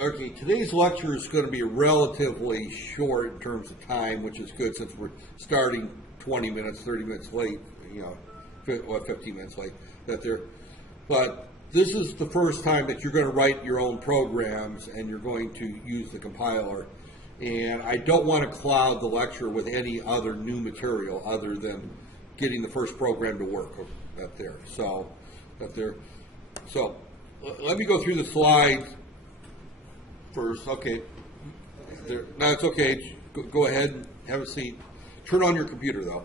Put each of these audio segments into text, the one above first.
Okay, today's lecture is going to be relatively short in terms of time, which is good since we're starting 20 minutes, 30 minutes late, 15 minutes late. But this is the first time that you're going to write your own programs and you're going to use the compiler. And I don't want to cloud the lecture with any other new material other than getting the first program to work So let me go through the slides first. Okay. No, it's okay. Go ahead and have a seat. Turn on your computer, though.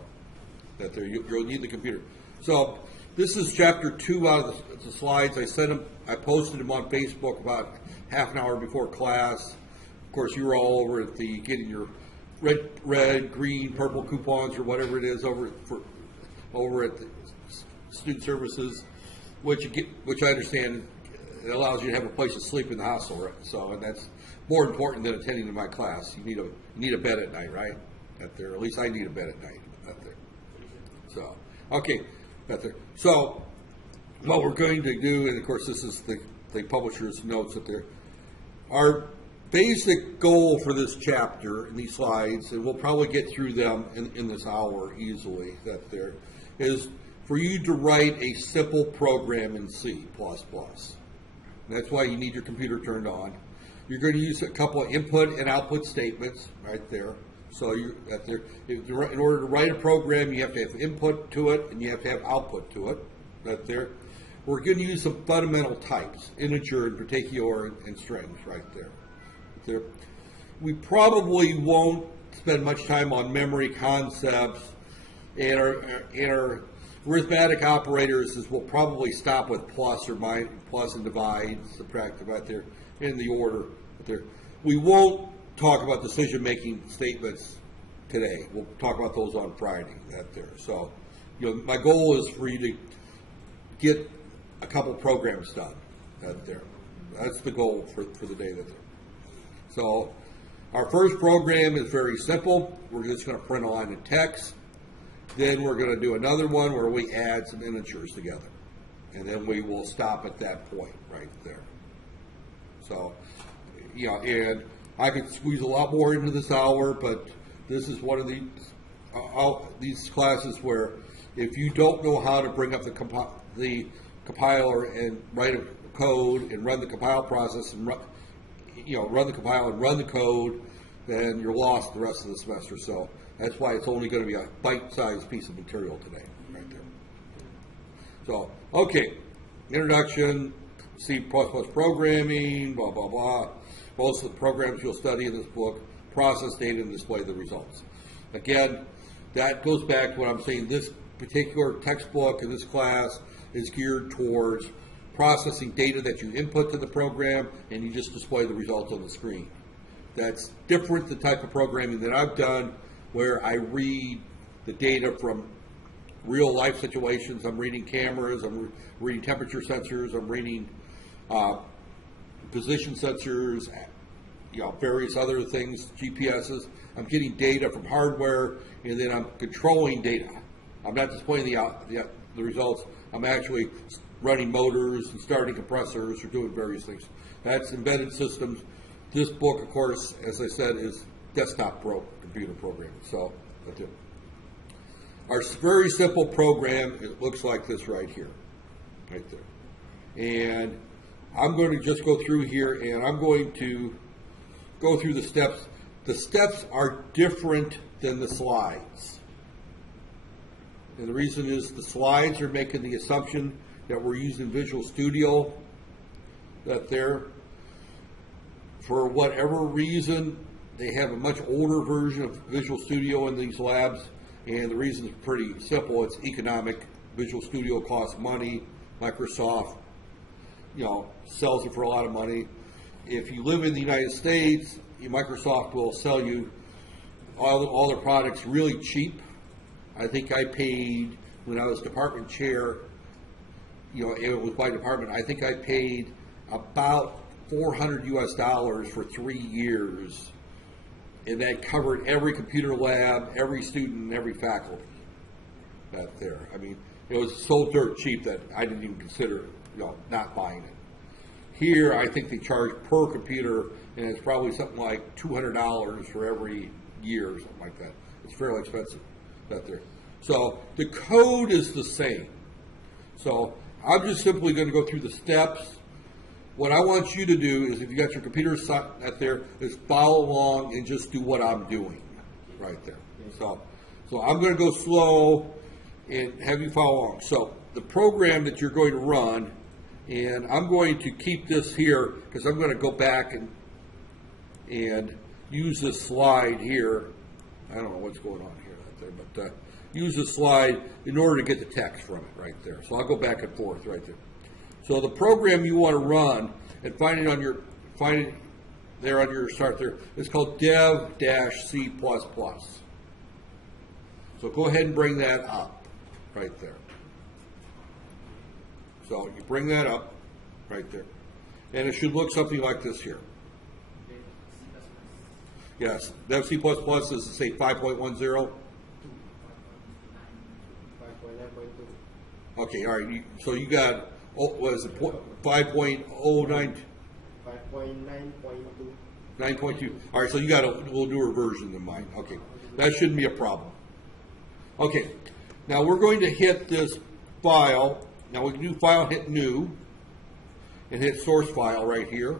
You'll need the computer. So this is chapter 2 out of the slides. I posted them on Facebook about half an hour before class. Of course, you were all over at getting your red, green, purple coupons or whatever it is over at the student services, which I understand it allows you to have a place to sleep in the hostel, right? And that's more important than attending to my class. You need a bed at night, right? At least I need a bed at night. So okay, So what we're going to do, and of course this is the publisher's notes our basic goal for this chapter in these slides, and we'll probably get through them in this hour easily, is for you to write a simple program in C++. That's why you need your computer turned on. You're going to use a couple of input and output statements right there. So in order to write a program, you have to have input to it and you have to have output to it. We're going to use some fundamental types, integer and particular and strings right there. We probably won't spend much time on memory concepts, and our arithmetic operators we'll probably stop with plus or minus, plus and divide, subtract in the order. We won't talk about decision-making statements today. We'll talk about those on Friday. So, my goal is for you to get a couple programs done. That's the goal for the day. So, our first program is very simple. We're just going to print a line of text. Then we're going to do another one where we add some integers together. And then we will stop at that point right there. So, and I could squeeze a lot more into this hour, but this is one of these classes where if you don't know how to bring up the compiler and write a code and run the compile process and run the compile and run the code, then you're lost the rest of the semester. So that's why it's only going to be a bite-sized piece of material today, right there. So, okay, introduction, C++ programming, blah, blah, blah. Most of the programs you'll study in this book, process data and display the results. Again, that goes back to what I'm saying. This particular textbook in this class is geared towards processing data that you input to the program and you just display the results on the screen. That's different than the type of programming that I've done where I read the data from real life situations. I'm reading cameras, I'm reading temperature sensors, I'm reading position sensors, various other things, GPSs. I'm getting data from hardware, and then I'm controlling data. I'm not displaying the results. I'm actually running motors and starting compressors or doing various things. That's embedded systems. This book, of course, as I said, is desktop computer programming. So that's it. Our very simple program, it looks like this right here, right there. And I'm going to just go through here, and I'm going to go through the steps. The steps are different than the slides. And the reason is the slides are making the assumption that we're using Visual Studio, for whatever reason, they have a much older version of Visual Studio in these labs, and the reason is pretty simple. It's economic. Visual Studio costs money. Microsoft, sells it for a lot of money. If you live in the United States, Microsoft will sell you all their products really cheap. I think I paid, when I was department chair, it was my department, I think I paid about $400 US for 3 years, and that covered every computer lab, every student, and every faculty there. I mean, it was so dirt cheap that I didn't even consider not buying it. Here, I think they charge per computer, and it's probably something like $200 for every year or something like that. It's fairly expensive out there. So the code is the same. So I'm just simply going to go through the steps. What I want you to do is, if you got your computer out there, is follow along and just do what I'm doing right there. So I'm going to go slow and have you follow along. So the program that you're going to run, and I'm going to keep this here because I'm going to go back and use this slide here. I don't know what's going on here right there, but use the slide in order to get the text from it right there. So I'll go back and forth right there. So the program you want to run, and find it there on your start there, is called dev-c++. So go ahead and bring that up right there. So you bring that up right there. And it should look something like this here. Yes, dev-c++ is, say, 5.10. Okay, all right. So you got, what is it, 5.09? 5.9.2. 9.2. All right, so you got a little newer version than mine. Okay, that shouldn't be a problem. Okay, now we're going to hit this file. Now we can do file, hit new, and hit source file right here,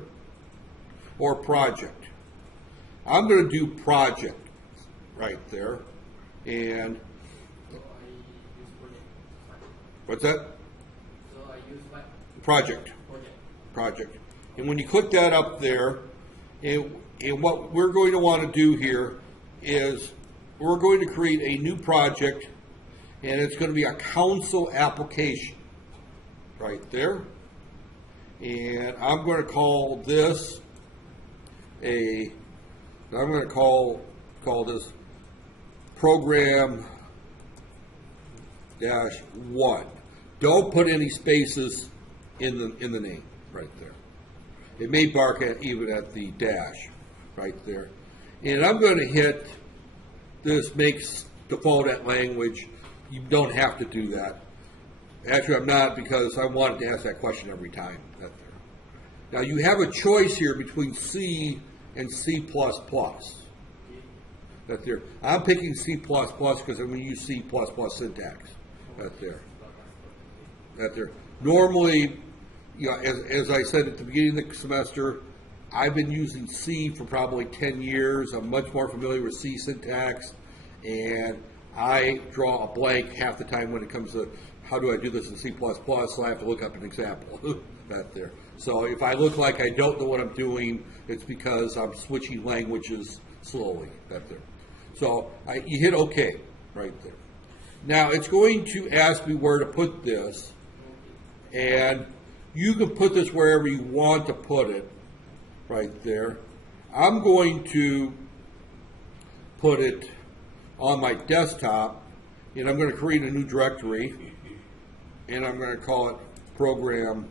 or project. I'm going to do project right there, and what's that? So I use what? Project. And when you click that up there, and what we're going to want to do here is we're going to create a new project, and it's going to be a console application right there. And I'm going to call this I'm going to call this program -1. Don't put any spaces in the name right there. It may bark even at the dash right there. And I'm going to hit this makes default at language. You don't have to do that. Actually, I'm not, because I wanted to ask that question every time. Right there. Now you have a choice here between C and C++. Right there. I'm picking C++ because I'm going to use C++ syntax. Right there. Right there. Normally, you know, as I said at the beginning of the semester, I've been using C for probably 10 years. I'm much more familiar with C syntax, and I draw a blank half the time when it comes to how do I do this in C++, so I have to look up an example. Right there. So if I look like I don't know what I'm doing, it's because I'm switching languages slowly. Right there. So you hit OK right there. Now it's going to ask me where to put this, and you can put this wherever you want to put it right there. I'm going to put it on my desktop, and I'm going to create a new directory, and I'm going to call it program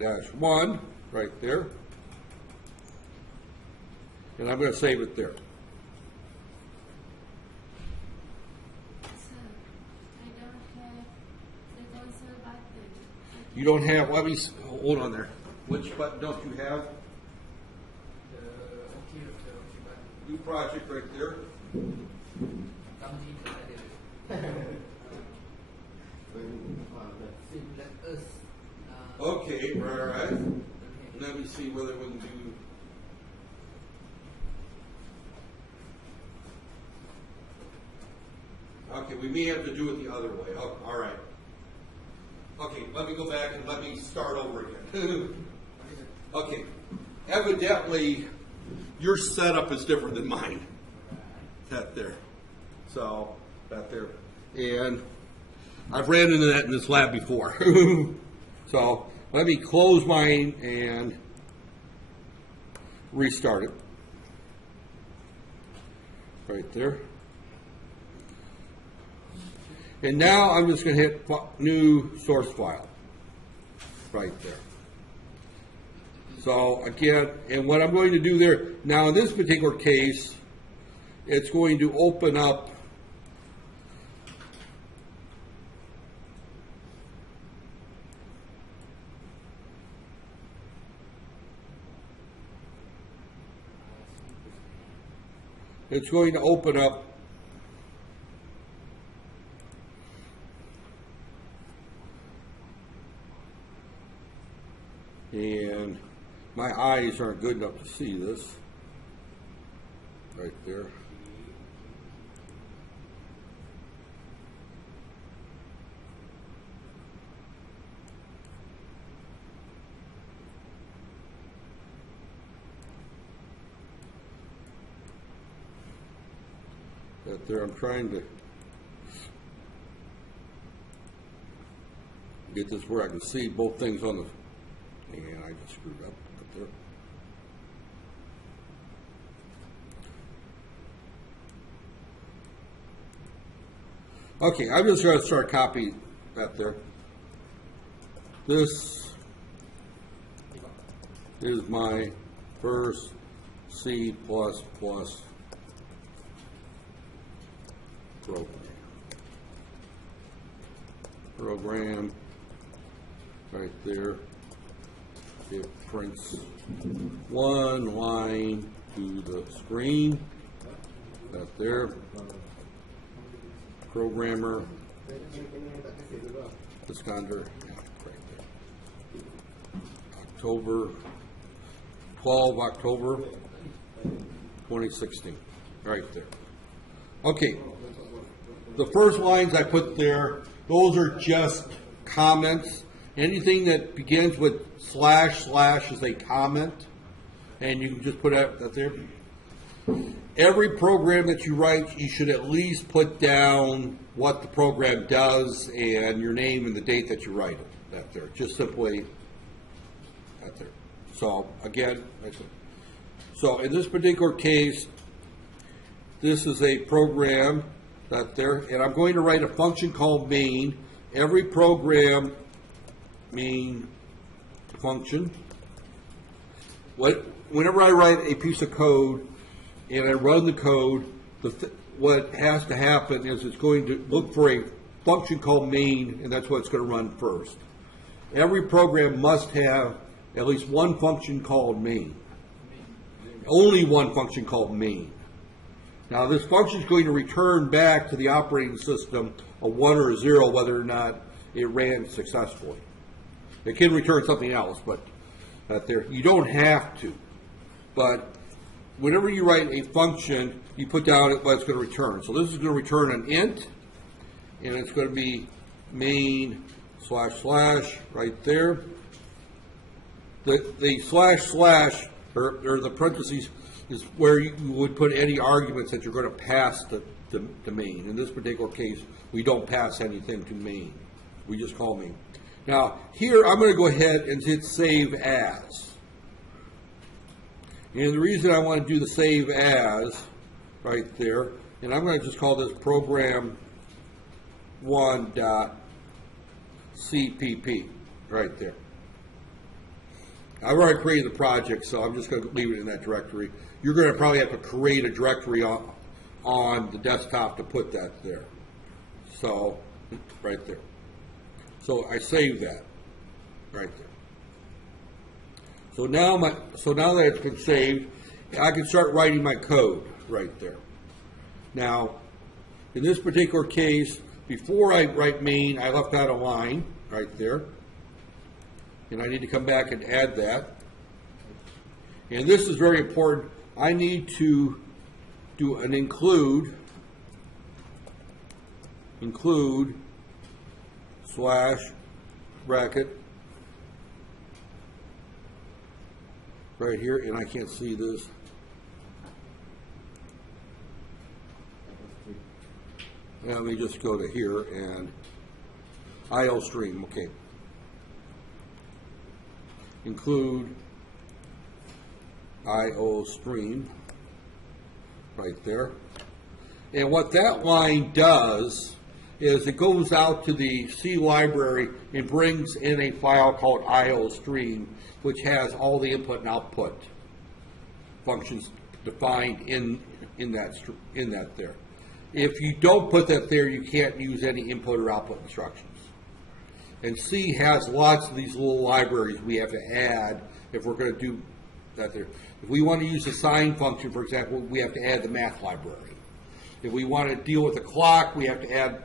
-1 right there, and I'm going to save it there. You don't have, let me, hold on there. Which button don't you have? New project right there. Okay, all right. Let me see whether we can do. Okay, we may have to do it the other way. Oh, all right. Okay, let me go back and let me start over again. Okay, evidently your setup is different than mine. That there. So, that there. And I've ran into that in this lab before. So, let me close mine and restart it. Right there. And now I'm just going to hit new source file right there. So again, and what I'm going to do there, now in this particular case, it's going to open up it's going to open up and my eyes aren't good enough to see this right there. Right there, I'm trying to get this where I can see both things on the, and I just screwed up there. Okay, I'm just going to start copying that there. This is my first C++ program right there. It prints one line to the screen. That there. Programmer. Iskander. Yeah, right there. October 2016. Right there. Okay. The first lines I put there, those are just comments. Anything that begins with / is a comment, and you can just put that there. Every program that you write, you should at least put down what the program does and your name and the date that you write it. That there, just simply that there. So again, so in this particular case, this is a program that there, and I'm going to write a function called main. Every program main function. Whenever I write a piece of code and I run the code, what has to happen is it's going to look for a function called main, and that's what it's going to run first. Every program must have at least one function called main. Only one function called main. Now this function is going to return back to the operating system a 1 or a 0 whether or not it ran successfully. It can return something else, but there you don't have to. But whenever you write a function, you put down what it's going to return. So this is going to return an int, and it's going to be main / right there. The / or the parentheses is where you would put any arguments that you're going to pass to main. In this particular case, we don't pass anything to main. We just call main. Now, here I'm going to go ahead and hit Save As. And the reason I want to do the Save As right there, and I'm going to just call this program1.cpp right there. I've already created the project, so I'm just going to leave it in that directory. You're going to probably have to create a directory on the desktop to put that there. So, right there. So I save that right there. So now that it's been saved, I can start writing my code right there. Now, in this particular case, before I write main, I left out a line right there. And I need to come back and add that. And this is very important. I need to do an include / bracket right here, and I can't see this. Let me just go to here and IO stream, okay. Include IO stream right there. And what that line does is it goes out to the C library and brings in a file called IO stream, which has all the input and output functions defined in that there. If you don't put that there, you can't use any input or output instructions. And C has lots of these little libraries we have to add if we're going to do If we want to use the sign function, for example, we have to add the math library. If we want to deal with the clock, we have to add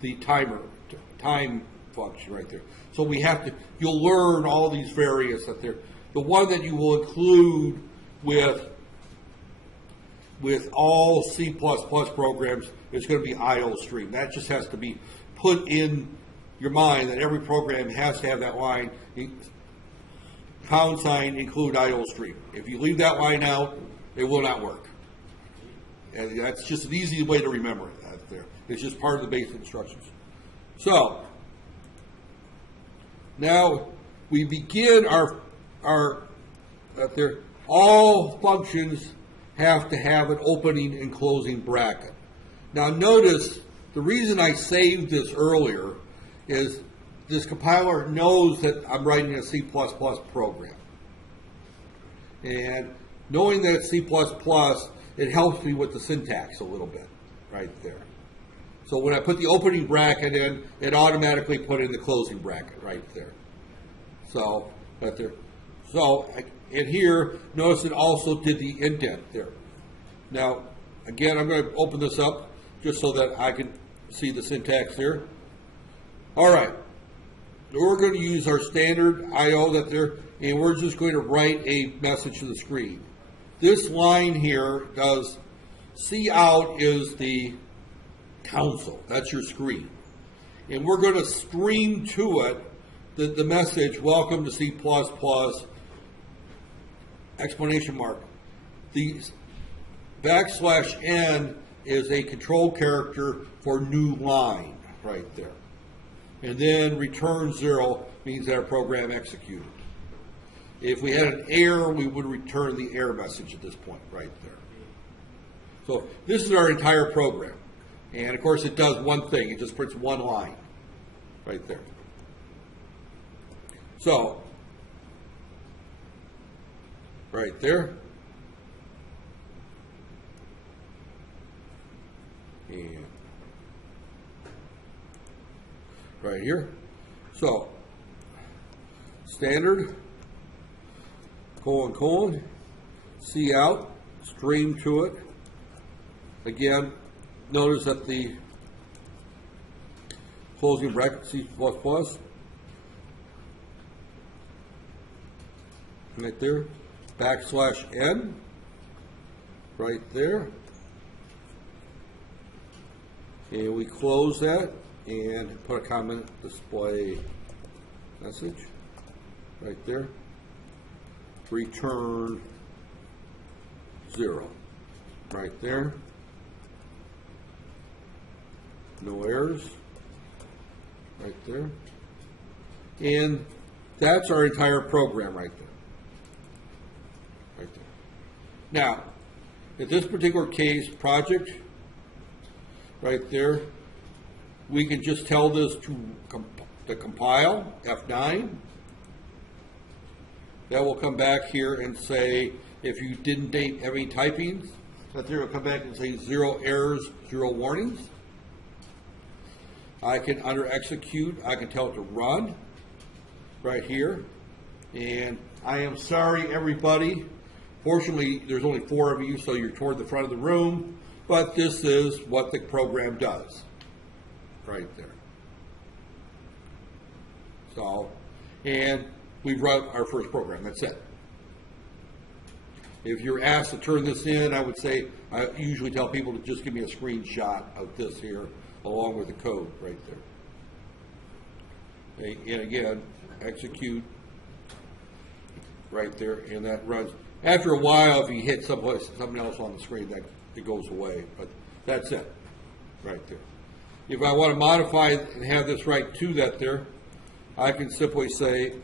the time function right there. So we have to, you'll learn all these various that there. The one that you will include with all C++ programs is going to be IO stream. That just has to be put in your mind that every program has to have that line, # include IO stream. If you leave that line out, it will not work. And that's just an easy way to remember that there. It's just part of the basic instructions. So, now we begin all functions have to have an opening and closing bracket. Now notice, the reason I saved this earlier is this compiler knows that I'm writing a C++ program. And knowing that it's C++, it helps me with the syntax a little bit right there. So when I put the opening bracket in, it automatically put in the closing bracket right there. So, right there. So, and here, notice it also did the indent there. Now, again, I'm going to open this up just so that I can see the syntax there. All right. We're going to use our standard I/O that there, and we're just going to write a message to the screen. This line here does, cout is the console. That's your screen. And we're going to stream to it the message, welcome to C++, ! The \n is a control character for new line right there. And then return 0 means that our program executed. If we had an error, we would return the error message at this point right there. So this is our entire program. And of course it does one thing, it just prints one line right there. So, right there. And right here. So, standard, : cout, stream to it. Again, notice that the closing bracket C++, right there, \n, right there. And we close that and put a comment display message right there. Return 0 right there. No errors right there. And that's our entire program right there. Right there. Now, in this particular case, project, right there, we can just tell this to compile, F9. That will come back here and say, if you didn't have any typings, that there will come back and say 0 errors, 0 warnings. I can, under execute, I can tell it to run right here. And I am sorry, everybody. Fortunately, there's only 4 of you, so you're toward the front of the room. But this is what the program does right there. So, and we've run our first program. That's it. If you're asked to turn this in, I would say, I usually tell people to just give me a screenshot of this here along with the code right there. And again, execute right there, and that runs. After a while, if you hit something else on the screen, that it goes away, but that's it right there. If I want to modify and have this right to that there, I can simply say,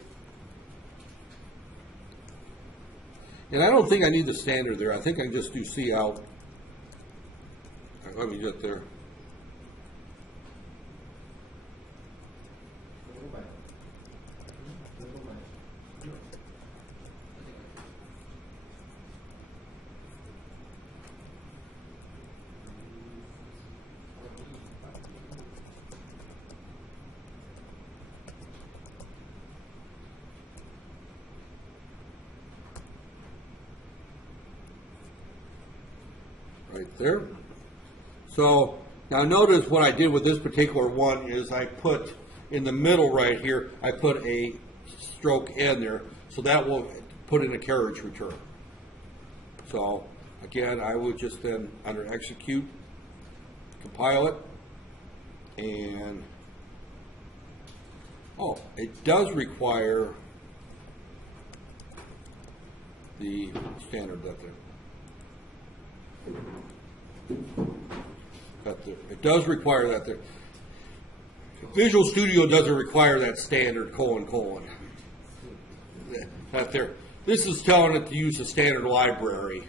and I don't think I need the standard there. I think I can just do cout. Let me get there. right there. So now notice what I did with this particular one is I put in the middle right here, I put a stroke in there, so that will put in a carriage return. So again, I would just then under execute, compile it, and it does require the standard that there. It does require that there. Visual Studio doesn't require that standard : : that there. This is telling it to use the standard library.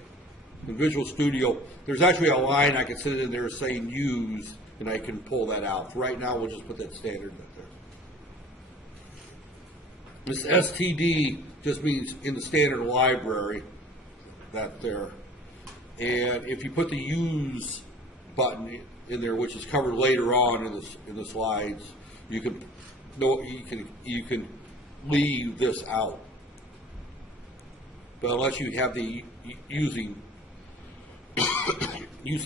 In Visual Studio, there's actually a line I can sit in there saying use, and I can pull that out. For right now, we'll just put that standard right there. This STD just means in the standard library, that there. And if you put the use button in there, which is covered later on in the slides, you can leave this out. But unless you have the using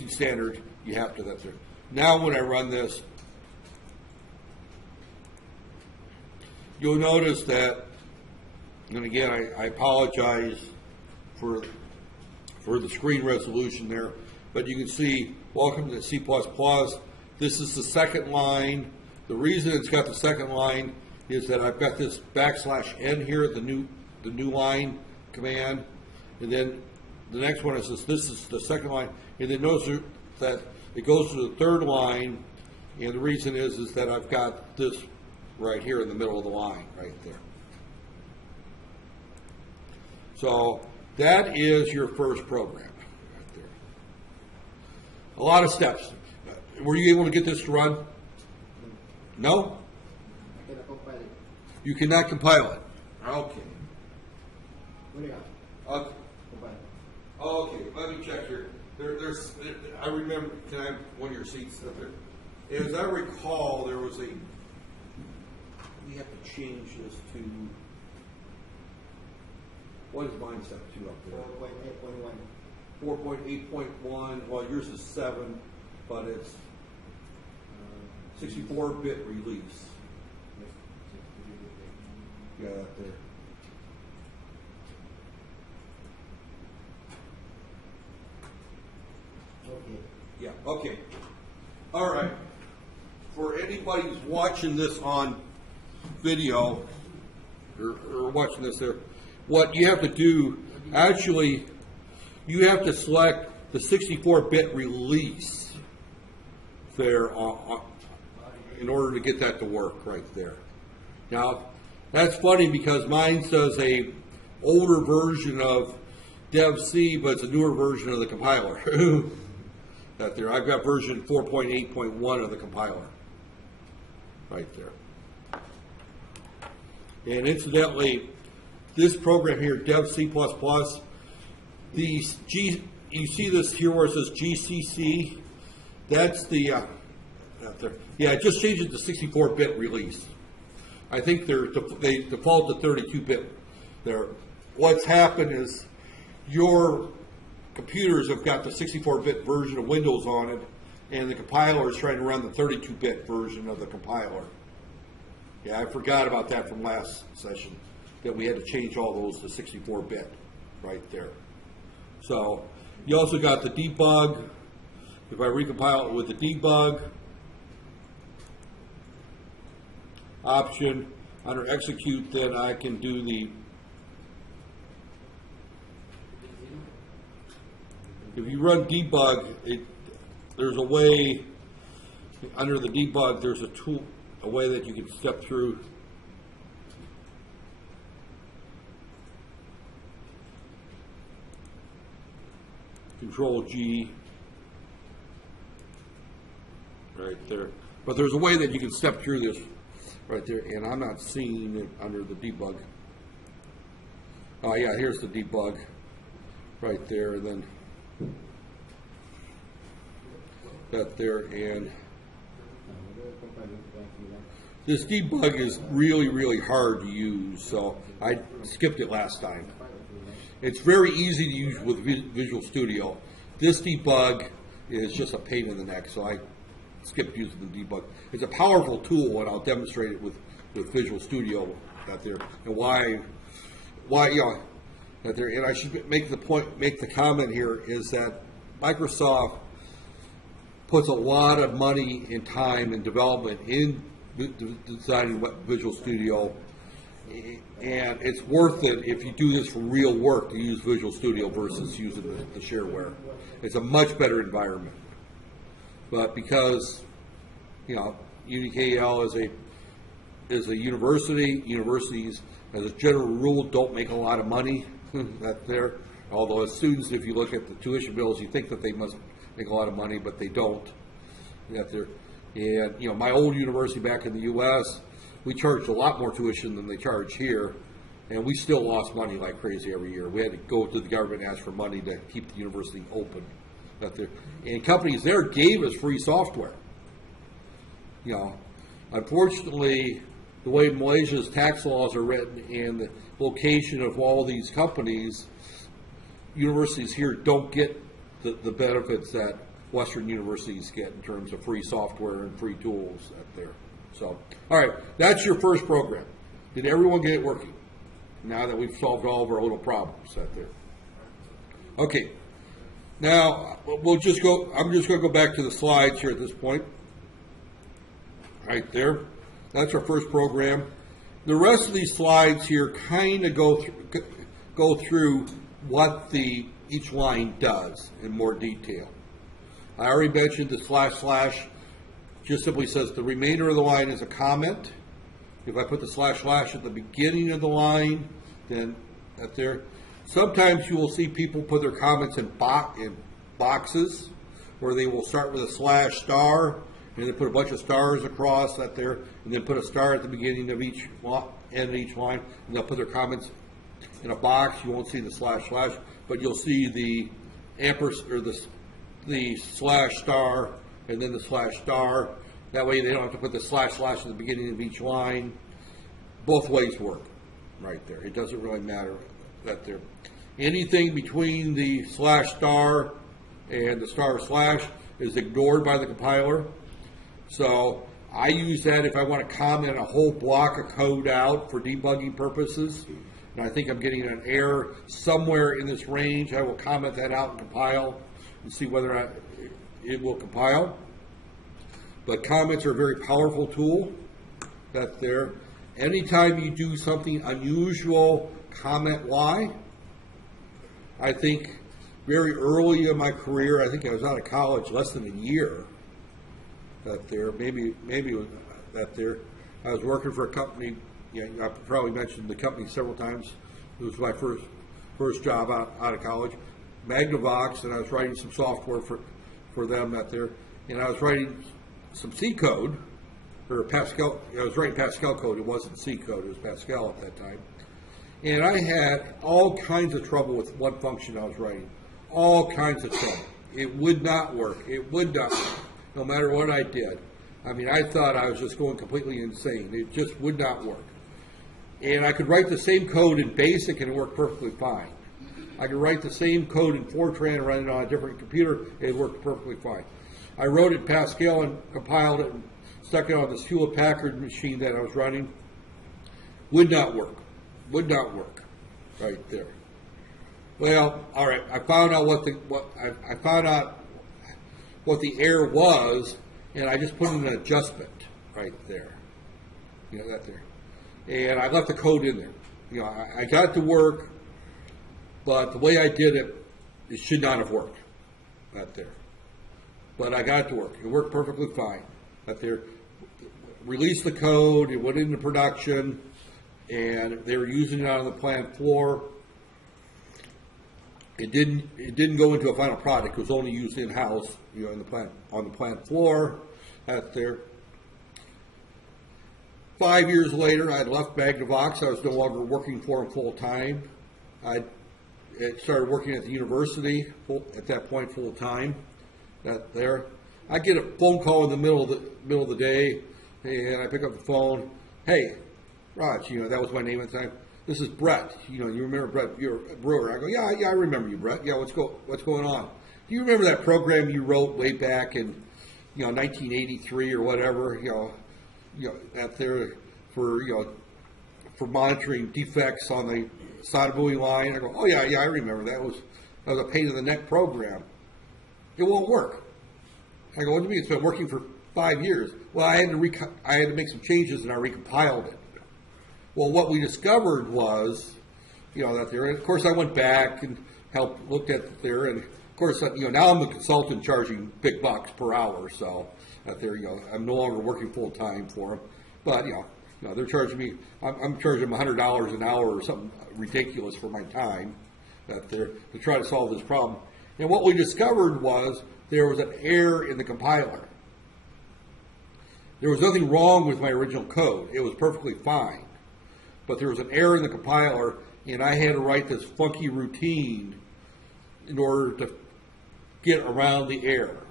standard, you have to that there. Now when I run this, you'll notice that, and again I apologize for the screen resolution there, but you can see, welcome to C++. This is the second line. The reason it's got the second line is that I've got this \n here, the new line command, and then the next one is this is the second line, and then notice that it goes to the third line, and the reason is that I've got this right here in the middle of the line, right there. So that is your first program, right there. A lot of steps. Were you able to get this to run? No? I cannot compile it. You cannot compile it. Okay. Compile. Okay, let me check here. I remember, can I have one of your seats up there? As I recall, there was we have to change this to, what is mine set to up there? 4.8.1. 4.8.1, well yours is 7, but it's 64-bit release. Yeah, up there. Okay. Yeah, okay. All right. For anybody who's watching this on video or watching this there, what you have to do, actually, you have to select the 64-bit release there in order to get that to work right there. Now, that's funny because mine says a older version of Dev-C, but it's a newer version of the compiler. That there, I've got version 4.8.1 of the compiler, right there. And incidentally, this program here, Dev-C++, you see this here where it says GCC? That's the, yeah, it just changed it to 64-bit release. I think they default to 32-bit there. What's happened is your computers have got the 64-bit version of Windows on it, and the compiler is trying to run the 32-bit version of the compiler. Yeah, I forgot about that from last session, that we had to change all those to 64-bit right there. So you also got the debug. If I recompile it with the debug option under execute, then I can do the, if you run debug, there's a way, under the debug, there's a tool, a way that you can step through. Control G, right there. But there's a way that you can step through this right there, and I'm not seeing it under the debug. Oh yeah, here's the debug right there, and then that there, and this debug is really, really hard to use, so I skipped it last time. It's very easy to use with Visual Studio. This debug is just a pain in the neck, so I skipped using the debug. It's a powerful tool, and I'll demonstrate it with Visual Studio out there, and why that there. And I should make the comment here is that Microsoft puts a lot of money and time and development in designing Visual Studio, and it's worth it if you do this for real work to use Visual Studio versus using the shareware. It's a much better environment. But because UDKL is a university, universities as a general rule don't make a lot of money. That there, although as students, if you look at the tuition bills, you think that they must make a lot of money, but they don't. That there, and my old university back in the U.S., we charged a lot more tuition than they charge here, and we still lost money like crazy every year. We had to go to the government and ask for money to keep the university open. That there, and companies there gave us free software. Unfortunately, the way Malaysia's tax laws are written and the location of all these companies, universities here don't get the benefits that Western universities get in terms of free software and free tools out there. So, all right, that's your first program. Did everyone get it working? Now that we've solved all of our little problems out there. Okay, now I'm just going to go back to the slides here at this point. Right there. That's our first program. The rest of these slides here kind of go through what each line does in more detail. I already mentioned the / just simply says the remainder of the line is a comment. If I put the / at the beginning of the line, then that there. Sometimes you will see people put their comments in boxes, where they will start with a / and then put a bunch of stars across that there, and then put a star at the beginning of each end of each line, and they'll put their comments in a box. You won't see the // but you'll see the ampersand or the / and then the /. That way they don't have to put the / at the beginning of each line. Both ways work right there. It doesn't really matter that there. Anything between the / and the / is ignored by the compiler. So I use that if I want to comment a whole block of code out for debugging purposes, and I think I'm getting an error somewhere in this range. I will comment that out and compile and see whether it will compile. But comments are a very powerful tool. That's there. Anytime you do something unusual, comment why. I think very early in my career, I think I was out of college less than a year. That there, maybe it was that there. I was working for a company. I probably mentioned the company several times. It was my first job out of college, Magnavox, and I was writing some software for them out there. And I was writing some C code, or Pascal. I was writing Pascal code. It wasn't C code. It was Pascal at that time. And I had all kinds of trouble with one function I was writing. All kinds of trouble. It would not work. It would not work. No matter what I did. I mean, I thought I was just going completely insane. It just would not work. And I could write the same code in BASIC and it worked perfectly fine. I could write the same code in Fortran and run it on a different computer, and it worked perfectly fine. I wrote it in Pascal and compiled it and stuck it on this Hewlett-Packard machine that I was running. Would not work. Would not work. Right there. Well, all right. I found out what the error was, and I just put in an adjustment right there. That there. And I left the code in there. I got it to work, but the way I did it, it should not have worked. That there. But I got it to work. It worked perfectly fine. That there. Released the code, it went into production, and they were using it on the plant floor. It didn't go into a final product. It was only used in-house, in the plant, on the plant floor. That's there. 5 years later, I had left Magnavox. I was no longer working for them full time. I started working at the university at that point full time. That there. I get a phone call in the middle of the day, and I pick up the phone. Hey, Raj, that was my name at the time. This is Brett. You remember Brett? You're a brewer. I go, yeah, I remember you, Brett. Yeah, what's going on? Do you remember that program you wrote way back in, 1983 or whatever? Out there for for monitoring defects on the solder buoy line. I go, oh yeah, I remember that was a pain in the neck program. It won't work. I go, what do you mean? It's been working for 5 years. Well, I had to make some changes and I recompiled it. Well, what we discovered was, that there. And of course, I went back and looked at it there, and of course, now I'm a consultant charging big bucks per hour. So out there, I'm no longer working full time for them. But they're charging me. I'm charging them $100 an hour or something ridiculous for my time out there to try to solve this problem. And what we discovered was there was an error in the compiler. There was nothing wrong with my original code. It was perfectly fine. But there was an error in the compiler, and I had to write this funky routine in order to get around the error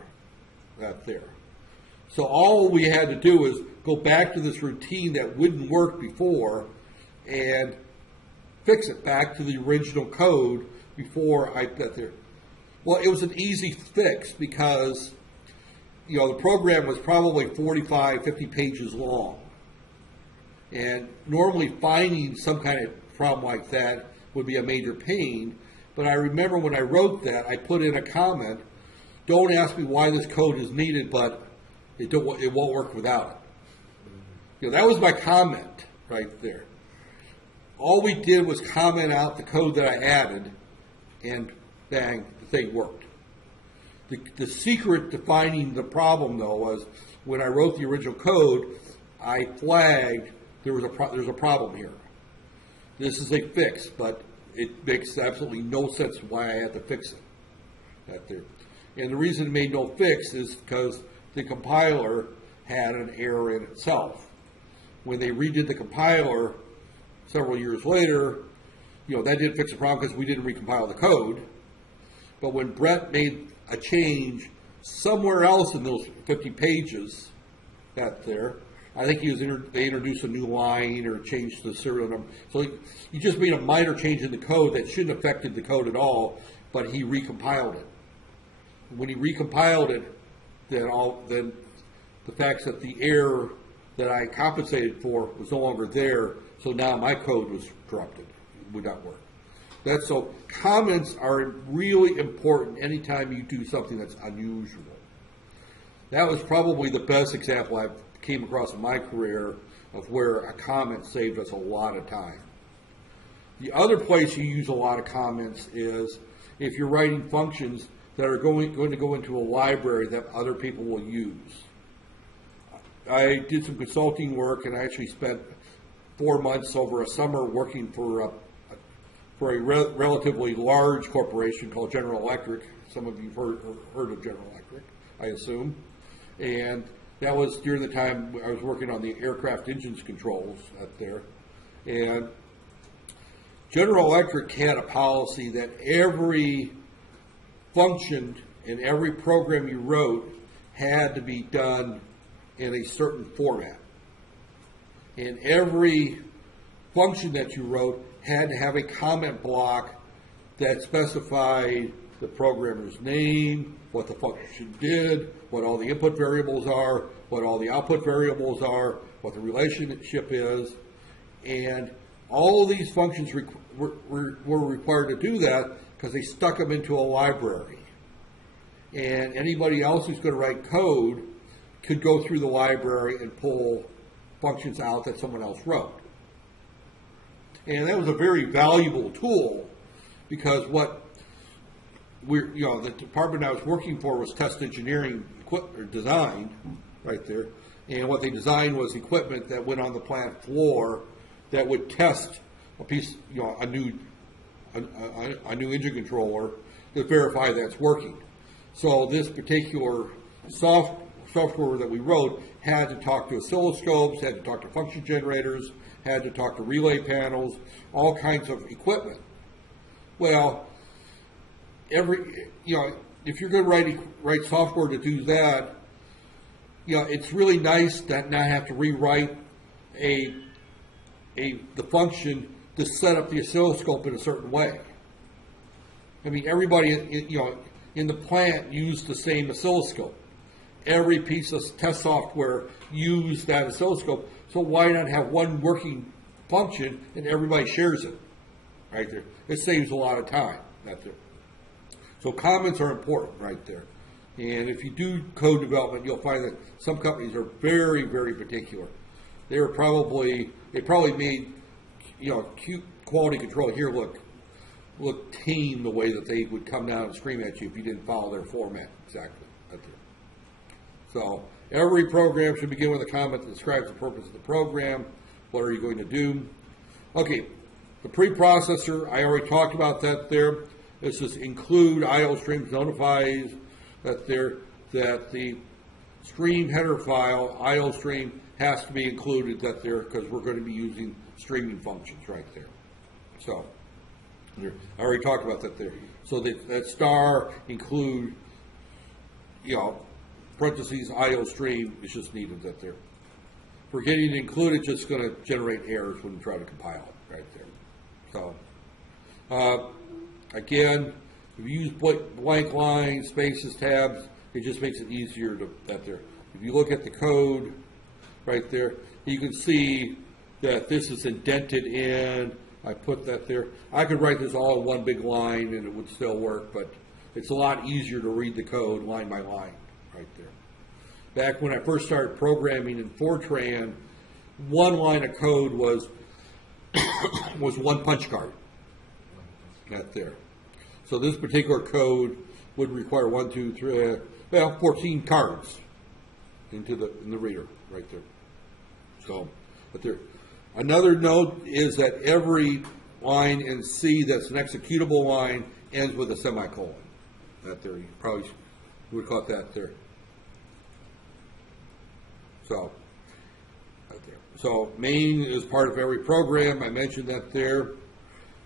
out there. So all we had to do is go back to this routine that wouldn't work before and fix it back to the original code before I got there. Well, it was an easy fix because, the program was probably 45, 50 pages long. And normally finding some kind of problem like that would be a major pain. But I remember when I wrote that, I put in a comment, don't ask me why this code is needed, but it won't work without it. That was my comment right there. All we did was comment out the code that I added, and bang, the thing worked. The secret to finding the problem, though, was when I wrote the original code, I flagged there's a problem here. This is a fix, but it makes absolutely no sense why I had to fix it. That there. And the reason it made no fix is because the compiler had an error in itself. When they redid the compiler several years later, that didn't fix the problem because we didn't recompile the code. But when Brett made a change somewhere else in those 50 pages out there, I think they introduced a new line or changed the serial number. So he just made a minor change in the code that shouldn't have affected the code at all, but he recompiled it. When he recompiled it, then the fact that the error that I compensated for was no longer there, so now my code was corrupted. It would not work. So comments are really important anytime you do something that's unusual. That was probably the best example I've came across in my career of where a comment saved us a lot of time. The other place you use a lot of comments is if you're writing functions that are going to go into a library that other people will use. I did some consulting work, and I actually spent 4 months over a summer working for a relatively large corporation called General Electric. Some of you have heard of General Electric, I assume. And that was during the time I was working on the aircraft engines controls out there. And General Electric had a policy that every function and every program you wrote had to be done in a certain format. And every function that you wrote had to have a comment block that specified the programmer's name, what the function did, what all the input variables are, what all the output variables are, what the relationship is. And all of these functions were required to do that because they stuck them into a library. And anybody else who's going to write code could go through the library and pull functions out that someone else wrote. And that was a very valuable tool because the department I was working for was test engineering design right there. And what they designed was equipment that went on the plant floor that would test a piece, a new engine controller to verify that it's working. So this particular software that we wrote had to talk to oscilloscopes, had to talk to function generators, had to talk to relay panels, all kinds of equipment. Well, if you're going to write software to do that, it's really nice to not have to rewrite the function to set up the oscilloscope in a certain way. I mean, everybody, in the plant use the same oscilloscope. Every piece of test software use that oscilloscope, so why not have one working function and everybody shares it? Right there. It saves a lot of time. Right there. So comments are important right there. And if you do code development, you'll find that some companies are very, very particular. They probably made, cute quality control here look tame the way that they would come down and scream at you if you didn't follow their format exactly. Right there. So every program should begin with a comment that describes the purpose of the program. What are you going to do? Okay, the preprocessor, I already talked about that there. This is include IO streams, notifies that the stream header file, IO stream, has to be included because we're going to be using streaming functions right there. So I already talked about that there. So that star include, parentheses IO stream is just needed that there. Forgetting to include it, just going to generate errors when you try to compile it right there. So again, if you use blank lines, spaces, tabs, it just makes it easier that there. If you look at the code right there, you can see that this is indented in. I put that there. I could write this all in one big line and it would still work, but it's a lot easier to read the code line by line right there. Back when I first started programming in Fortran, one line of code was one punch card. Right there. So this particular code would require 14 cards in the reader right there. So, but there. Another note is that every line in C that's an executable line ends with a semicolon. That there, you probably would have caught that there. So, right there. So main is part of every program. I mentioned that there.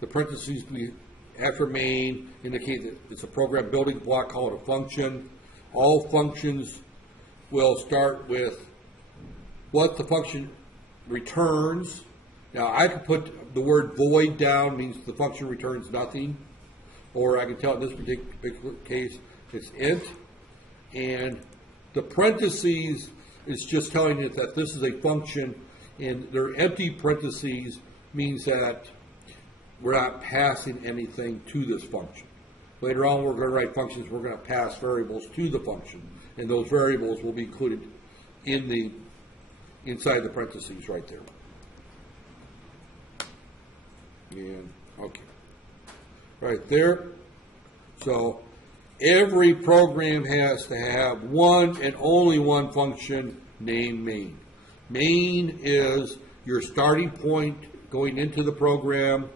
The parentheses after main indicate that it's a program building block called a function. All functions will start with what the function returns. Now I could put the word void down, means the function returns nothing, or I can tell in this particular case it's int, and the parentheses is just telling it that this is a function, and their empty parentheses means that we're not passing anything to this function. Later on we're going to write functions, we're going to pass variables to the function, and those variables will be included inside the parentheses right there. And okay, right there. So every program has to have one and only one function named main. Main is your starting point going into the program.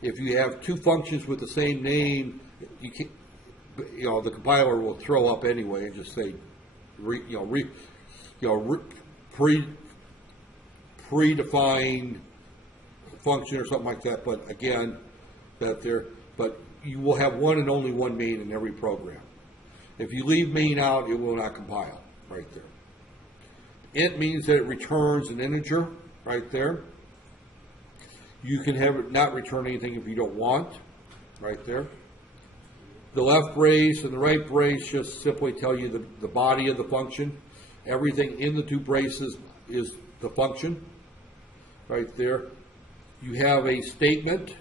If you have two functions with the same name, you can't, the compiler will throw up anyway and just say, predefined function or something like that. But again, but you will have one and only one main in every program. If you leave main out, it will not compile right there. Int means that it returns an integer right there. You can have it not return anything if you don't want right there. The left brace and the right brace just simply tell you the body of the function. Everything in the two braces is the function right there. You have a statement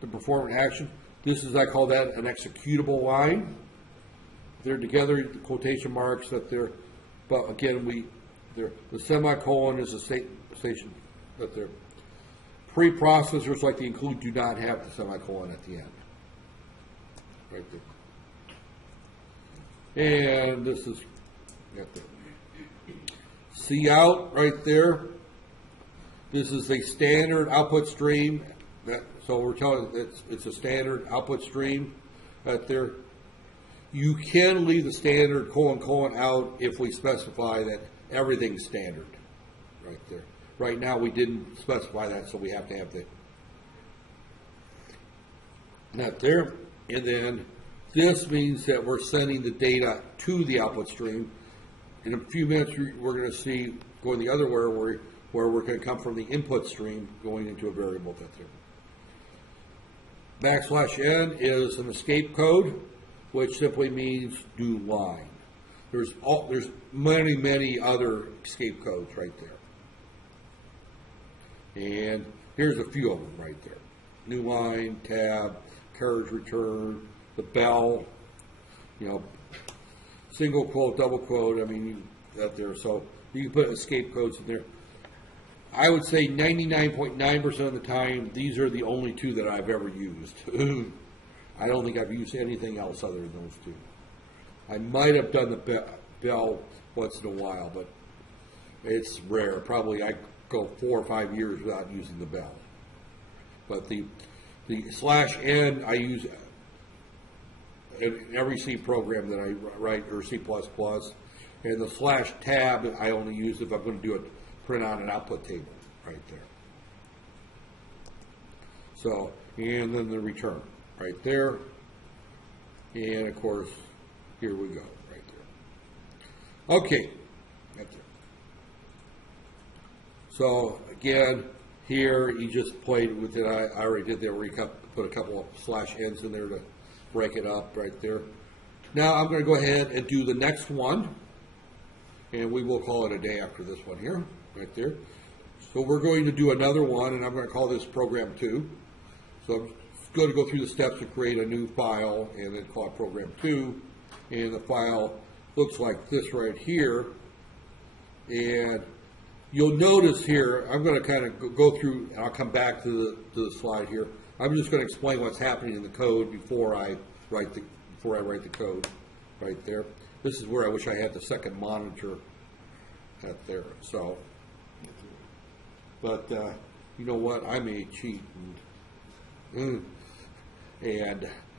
to perform an action. This is, I call that an executable line. They're together, the quotation marks that they're, but again, the semicolon is a station that they're. Preprocessors like the include do not have the semicolon at the end. Right there. And this is C out right there. This is a standard output stream. So we're telling it's a standard output stream right there. You can leave the standard : out if we specify that everything's standard right there. Right now we didn't specify that, so we have to have that there. And then this means that we're sending the data to the output stream. In a few minutes we're going to see going the other way where we're going to come from the input stream going into a variable that there. \n is an escape code. which simply means new line. There's many other escape codes right there. And here's a few of them right there. New line, tab, carriage return, the bell, you know, single quote, double quote, I mean, that there. So you can put escape codes in there. I would say 99.9% of the time, these are the only two that I've ever used. I don't think I've used anything else other than those two. I might have done the bell once in a while, but it's rare. Probably I go 4 or 5 years without using the bell. But the /n I use in every C program that I write, or C++, and the /tab I only use if I'm going to do a print on an output table right there. So, and then the return right there, and of course, here we go right there. Okay, that's it. So again, here you just played with it. I already did that where you put a couple of /n's in there to break it up right there. Now I'm going to go ahead and do the next one, and we will call it a day after this one here, right there. So we're going to do another one, and I'm going to call this program 2. So I'm going to go through the steps to create a new file, and then call it program 2. And the file looks like this right here. And you'll notice here, I'm going to kind of go through, and I'll come back to the slide here. I'm just going to explain what's happening in the code before I write the code right there. This is where I wish I had the second monitor at there. So, but you know what? I may cheat, and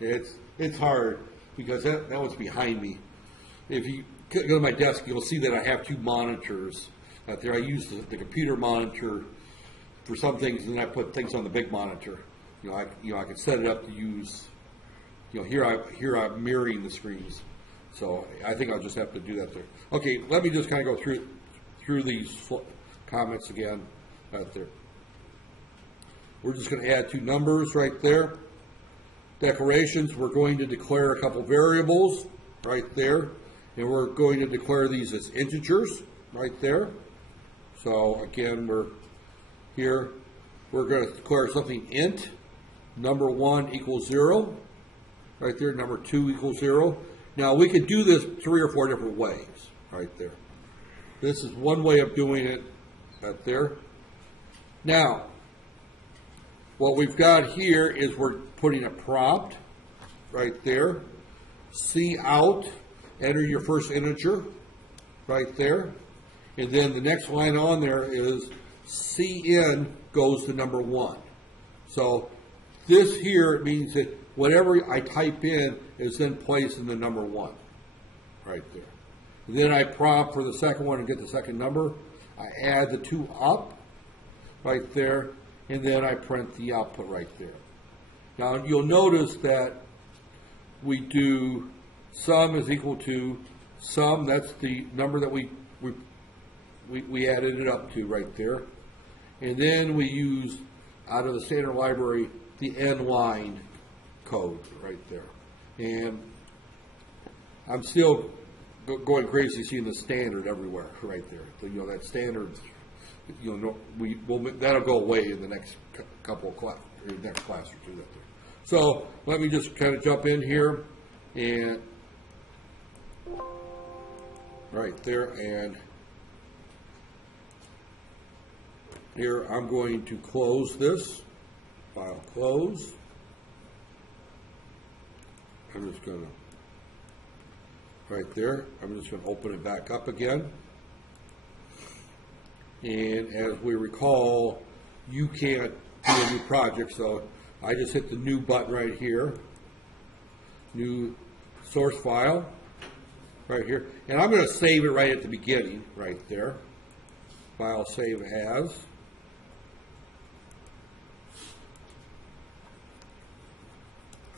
it's hard because that one's behind me. If you go to my desk, you'll see that I have 2 monitors out there. I use the computer monitor for some things, and then I put things on the big monitor. I can set it up to use. Here I'm mirroring the screens, so I think I'll just have to do that there. Okay, let me just kind of go through these comments again out there. We're just going to add 2 numbers right there. Declarations, we're going to declare a couple variables right there, and we're going to declare these as integers right there. So again, we're going to declare something int, number 1 equals 0, right there, number 2 equals 0. Now we could do this 3 or 4 different ways right there. This is one way of doing it right there. Now, what we've got here is we're putting a prompt right there. C out, enter your first integer right there. And then the next line on there is C in goes to number 1. So this here means that whatever I type in is then placed in the number 1 right there. And then I prompt for the second one and get the second number. I add the 2 up right there, and then I print the output right there. Now you'll notice that we do sum is equal to sum, that's the number that we added it up to right there. And then we use, out of the standard library, the end line code right there. And I'm still going crazy seeing the standard everywhere right there. So, that standard, that'll go away in the next couple of class, or next class or 2 right there. So let me just kind of jump in here and right there, and here I'm going to close this. File close. I'm just going to, right there, I'm just going to open it back up again. And as we recall, you can't do a new project, so I just hit the new button right here, new source file, right here. And I'm going to save it right at the beginning, right there. File save as.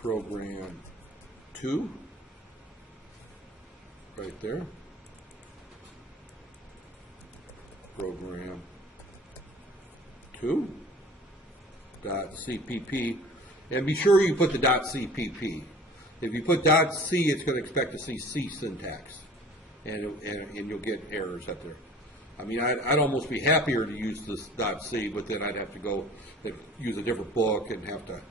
Program 2, right there. Program 2 .cpp, and be sure you put the .cpp. If you put .c, it's going to expect to see C syntax, and you'll get errors up there. I mean, I'd almost be happier to use this .c, but then I'd have to go use a different book and have to.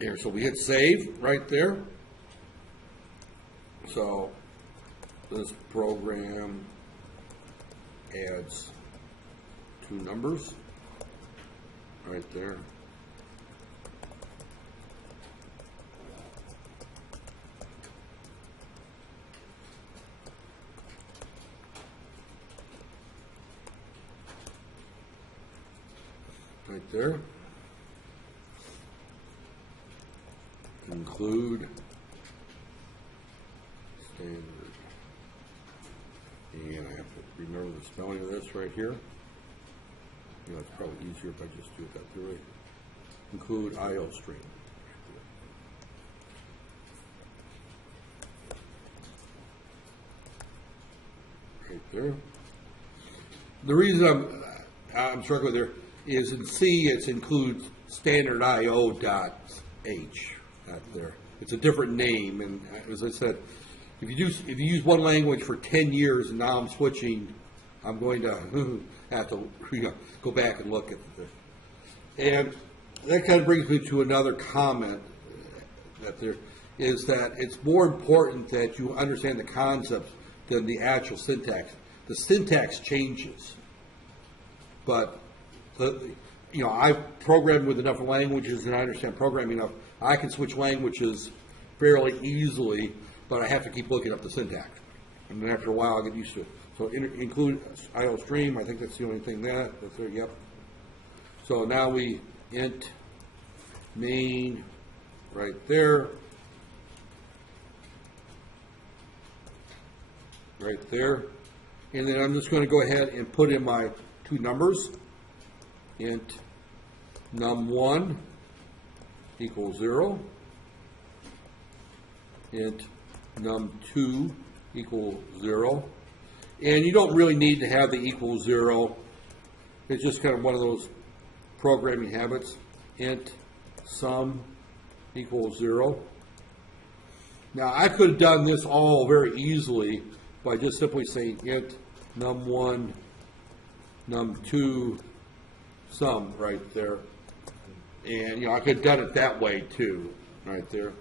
Here, so we hit save right there. So this program adds 2 numbers right there. Right there. Include standard. And I have to remember the spelling of this right here. You know, it's probably easier if I just do it that way. Include IO stream. Right there. The reason I'm struggling there is in C, it's include standard IO dot H out there. It's a different name, and as I said, if you use one language for 10 years and now I'm switching, I'm going to have to go back and look at this. And that kind of brings me to another comment that there is that it's more important that you understand the concepts than the actual syntax. The syntax changes, but I've programmed with enough languages and I understand programming enough. I can switch languages fairly easily, but I have to keep looking up the syntax. And then after a while, I get used to it. So include IO stream. I think that's the only thing that's there. Yep. So now we int main right there. Right there. And then I'm just going to go ahead and put in my 2 numbers. Int num1 equals 0. Int num2 equals 0. And you don't really need to have the equals 0. It's just kind of one of those programming habits. Int sum equals 0. Now I could have done this all very easily by just simply saying int num1, num2, sum right there. And I could have done it that way too, right there.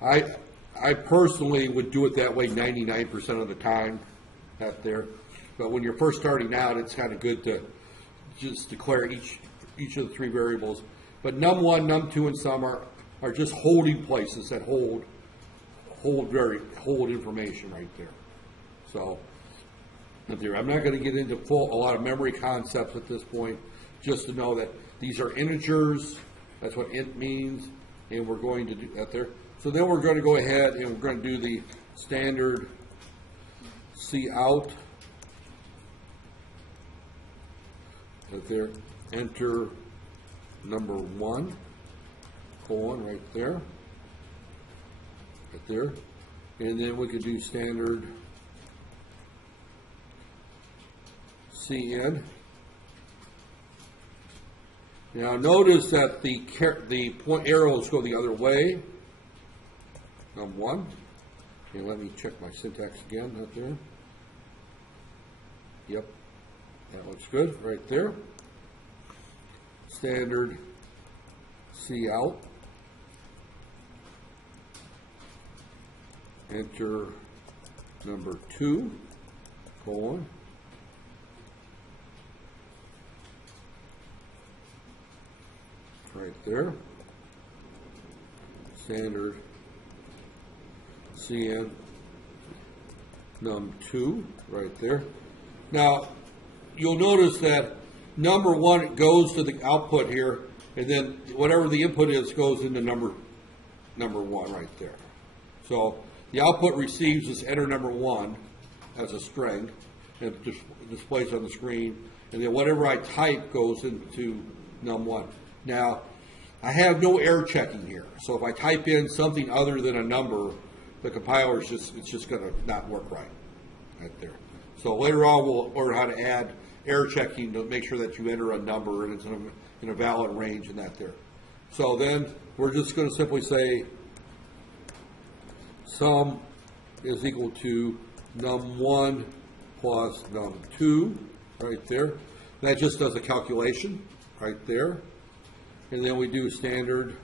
I personally would do it that way 99% of the time out there. But when you're first starting out, it's kind of good to just declare each of the 3 variables. But num1, num2, and sum are just holding places that hold information right there. So I'm not going to get into a lot of memory concepts at this point, just to know that these are integers. That's what int means, and we're going to do that there. So then we're going to go ahead and we're going to do the standard cout. Right there. Enter number 1, colon, right there. Right there. And then we could do standard cn. Now notice that the point arrows go the other way. Num1. Okay, let me check my syntax again out there. Yep, that looks good right there. Standard cout. Enter number 2, colon. Right there. Standard cn num2 right there. Now you'll notice that number 1 goes to the output here, and then whatever the input is goes into number 1 right there. So the output receives this enter number 1 as a string, and it displays on the screen, and then whatever I type goes into num1. Now, I have no error checking here, so if I type in something other than a number, the compiler is just going to not work right there. So later on, we'll learn how to add error checking to make sure that you enter a number and it's in a valid range and that there. So then we're just going to simply say sum is equal to num1 plus num2 right there. That just does a calculation right there. And then we do standard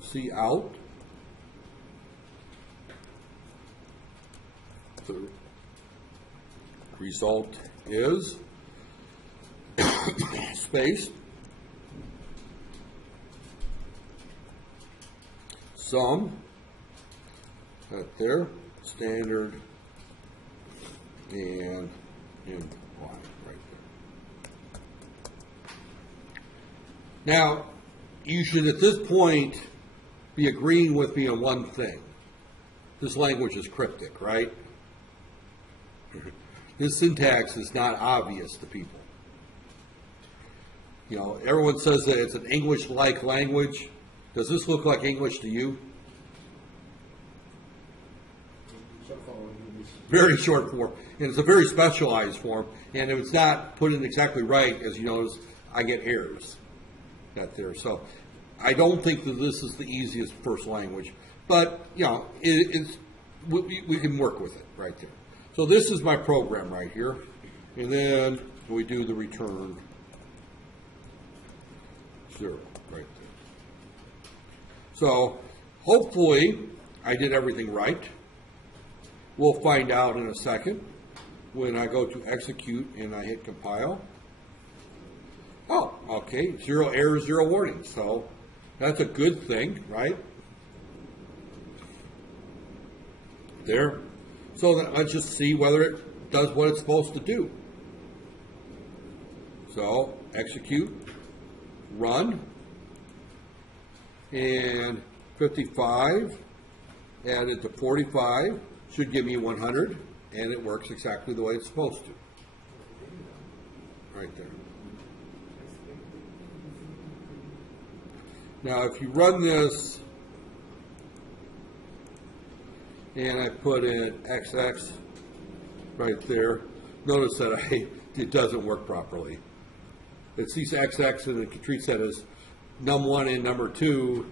C out. The result is space sum right there, standard and in Y right there. Now, you should at this point be agreeing with me on one thing. This language is cryptic, right? This syntax is not obvious to people. You know, everyone says that it's an English-like language. Does this look like English to you? Very short form, and it's a very specialized form, and if it's not put in exactly right, as you notice, I get errors out there. So I don't think that this is the easiest first language, but, you know, we can work with it right there. So this is my program right here, and then we do the return 0 right there. So hopefully I did everything right. We'll find out in a second when I go to execute and I hit compile. Oh, okay, 0 errors, 0 warnings. So that's a good thing, right? There. So then let's just see whether it does what it's supposed to do. So execute, run, and 55 added to 45 should give me 100, and it works exactly the way it's supposed to. Right there. Now if you run this and I put in XX right there, notice that it doesn't work properly. It sees XX and it treats that as num1 and number 2,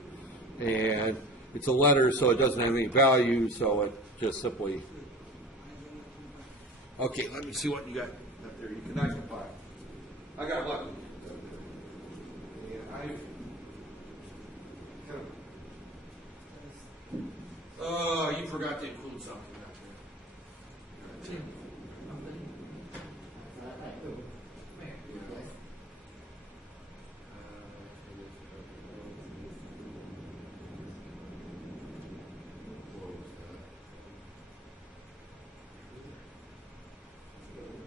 and it's a letter, so it doesn't have any value, so it just simply. Okay, let me see what you got up there. You cannot compile. I got lucky. And I kind of. You forgot to include something up there.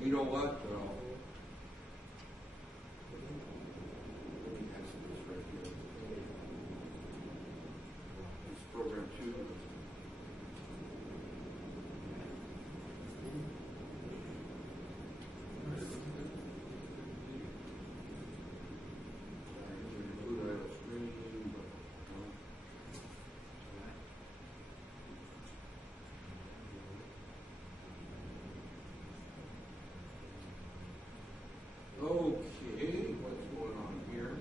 You know what? It's program 2. Okay, what's going on here?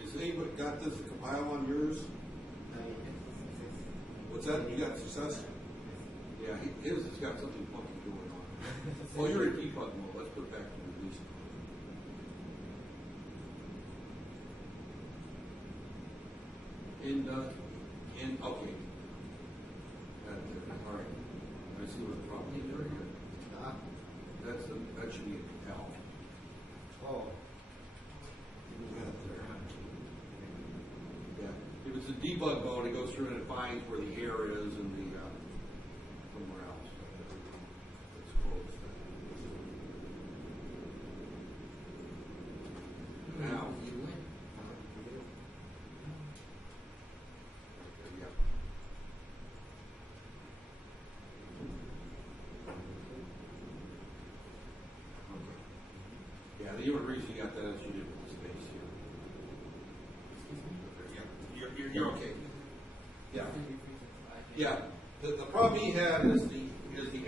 Has anybody got this compile on yours? What's that? You got success? Yeah, his has got something funky going on. Well, you're in debug mode. Let's put it back to release mode. Okay. All right. I see what the problem is there here. That should be a compel. Oh. Yeah. If it's a debug mode, it goes through and it finds where the error is and the somewhere else. Let's close that. Now. Yeah, the only reason you got that is you didn't put space here. you're okay. Yeah. Yeah. The problem he had is the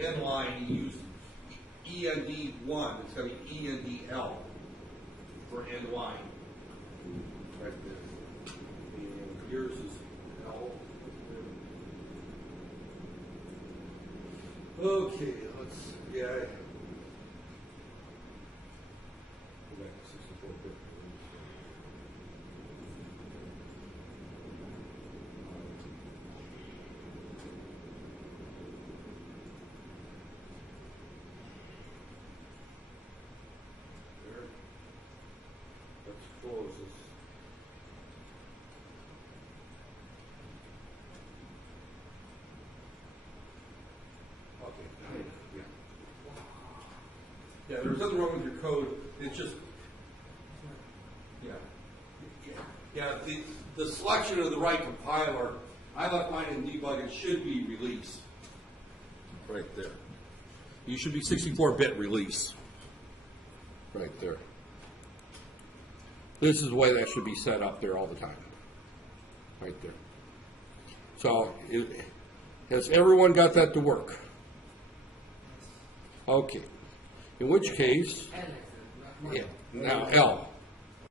end line, he used END1, it's going to be ENDL for end line. Right there. And yours is L. Okay, let's, yeah. Go back to 64-bit. There. Let's close this. Okay, yeah. Yeah, there's nothing wrong with your code. It's just, yeah. Yeah, the selection of the right compiler, I left mine in debug, it should be release. Right there. You should be 64-bit release. Right there. This is the way that should be set up there all the time. Right there. So, has everyone got that to work? Okay. In which case, yeah, now L.